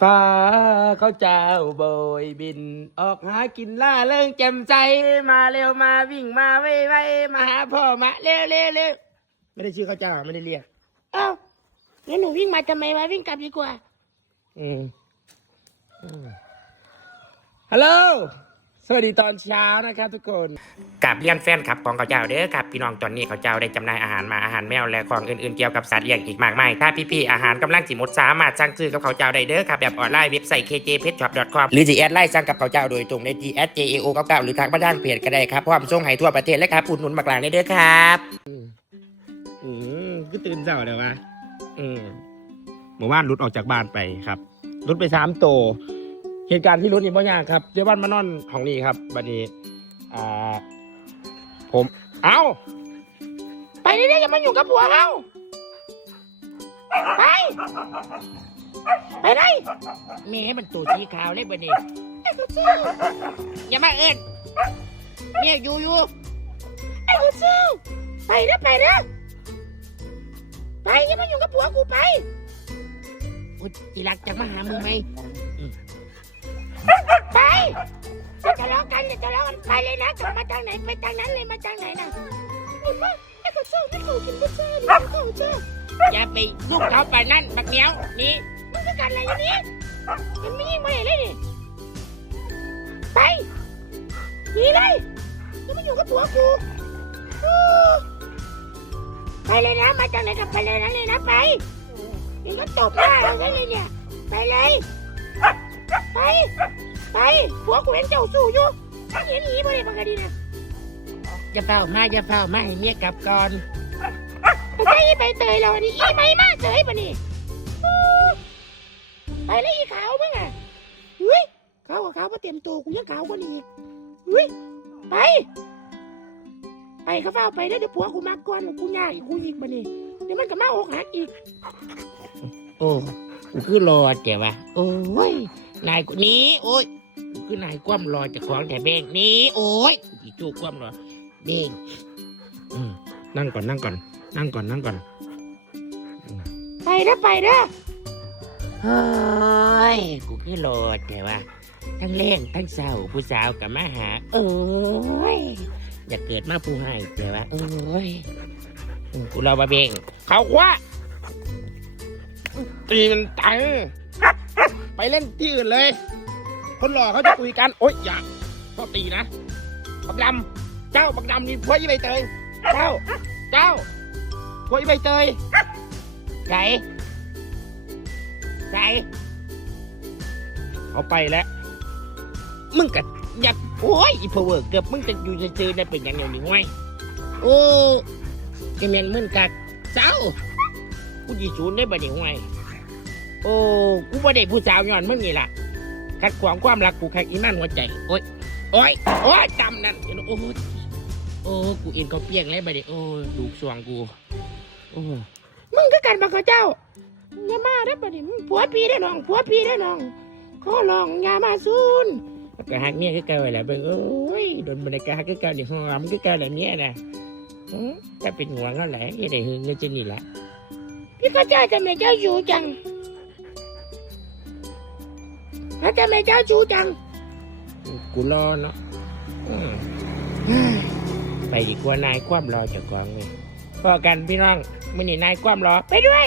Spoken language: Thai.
ฟ้าเขาเจ้าโบยบิน ออกหากินล่าเริงแจ่มใจ มาเร็วมาวิ่งมาไวไวมาหาพ่อมาเร็วเร็วเร็วไม่ได้ชื่อเขาเจ้าไม่ได้เรียกเอ้างั้นหนูวิ่งมาทำไมวะวิ่งกลับดีกว่า อืมอืมฮัลโหล สวัสดีตอนเช้านะครับทุกคนกับเรียนแฟนคลับของเขาเจ้าเด้อครับพี่น้องตอนนี้เขาเจ้าได้จำหน่ายอาหารมาอาหารแมวและของอื่นๆเกี่ยวกับสัตว์เลี้ยงอีกมากมายถ้าพี่ๆอาหารกำลังสิหมดสามารถสั่งซื้อกับเขาเจ้าได้เด้อครับแบบออนไลน์เว็บไซต์ kjpetshop.com หรือจะแอดไลน์สั่งกับเขาเจ้าโดยตรงใน t s j a o 99หรือทางบ้านเพจก็ได้ครับพร้อมส่งให้ทั่วประเทศและครับอุดหนุนมากลางได้เด้อครับอืมก็ตื่นเช้าเลยวะอืมหมู่บ้านรุดออกจากบ้านไปครับรุดไปสามโตว เหตุการณ์ที่รุดนี่บ่ยากครับเดี๋ยวบ้านมานอนของนี่ครับบัดนี้อ่าผม เอ้าไปเรื่อยๆอย่ามาอยู่กับผัวเขาไป ไปไหนเมียมันตัวสีขาวเลยบัดนี้อย่ามาเอิ้นเมียอยู่อยู่ไอ้กูเจ้าไปนะไปนะไปอย่ามาอยู่กับผัวกูไปอุยทีรักจะมาหามึงไหม ไปจะทะเลาะกันจะทะเลาะกันไปเลยนะกลับมาทางไหนไปทางนั้นเลยมาทางไหนนะห็นไหมไอ้กูเจ้าไม่ถูกกินกูเจ้าดิกูเจ้าอย่าไปยุ่งเขาป่านนั่นบักเหนียวนี่มันจะกันอะไรอย่างนี้มันไม่ยิงมาเลยนี่ไปหนีเลยอย่ามาอยู่กับผัวกูไปเลยนะมาจากไหนกับไปเลยนะเลยนะไปเดี๋ยวก็ตบหน้าเราได้เลยเนี่ยไปเลยไป ไปผัวกูเห็นเจ้าสู้อยู่ถ้าเห็นหนีมาเลยปกตินะอย่าเฝ้ามาอย่าเฝ้ามาให้เมียกลับก่อนไปไปเตยเราอันนี้อีไม่มากเตยปะนี่อู้ไปเลยอีขาวมั้งอะเฮ้ยขาวกับขาวมาเตรียมตัวกูยังขาวกว่านี้อีกเฮ้ยไป ไปก็เฝ้าไปได้อเดี๋ยวผัวกูมาก่อนกูยากอีกกูอีกปะนี่เดี๋ยวมันก็มาอกหักอีก โอ้กูคือรอเจ้าวะโอ้ยนายกูหนี้โอ้ยกู คือนายคว่ำรอจากของแต่เบงนี้โอ้ยอีจูคว่ำรอเบงอืมนั่งก่อนนั่งก่อน นั่งก่อนนั่งก่อนไปเด้อไปเด้อเฮ้ยกูคือรอแต่ว่าทั้งเล่นทั้งเศร้าผู้สาวกับมาหาโอ้ยอยากเกิดมาผู้ให้แต่ว่าโอ้ยกูรอมาเบงเขาคว้าตีมันตังไปเล่นที่อื่นเลย คนหล่อเขาจะคุยกัน โอ๊ยอย่าชอตีนะบักดำเจ้าบักดำนี่พวกยี่ใบเตยเจ้า เจ้าพวกยี่ใบเตยไก่ไก่เอาไปแล้ว มึงกัดอยากโอ้ยอีพาวเวอร์เกือบมึงจะอยู่จะเจอได้เป็นอย่างเดียวนี่ไงโอ้เจเมนมึงกัดเจ้ากูจีศูนย์ได้บ่ได้ไงโอ้ กูบ่ได้ผู้สาวย้อนมึงนี่ล่ะ ขัดขวางความรักกูขัดอีนั่นหัวใจ โอ้ย โอ้ย โอ้ยจำนั่นโอ้ยโอ้กูเอ็นเขาเปียงแล้วบ่ได้โอ้ยลูกสวงกูโอ้มึงก็กันบักเขาเจ้าอย่ามาเด้อปะนี่มึงผัวปีได้น้องผัวปีได้น้องขอลองอย่ามาซูนก็หักเมียคือเก่าแหละเบิ่งโอ้ยโดนบรรยากาศคือเก่านี่หอมคือเก่าแหละเมียนะถ้าเป็นห่วงเขาแหละยังได้หึงกันจะนี่ละพี่ก็เจ้าทำไมเจ้าชูจัง แล้วทำไมเจ้าชูจัง กูรอเนาะอืมไปดีกว่านายความรอเจากกองเลยพอกันพี่น้องมื่อนี้นายความรอไปด้วย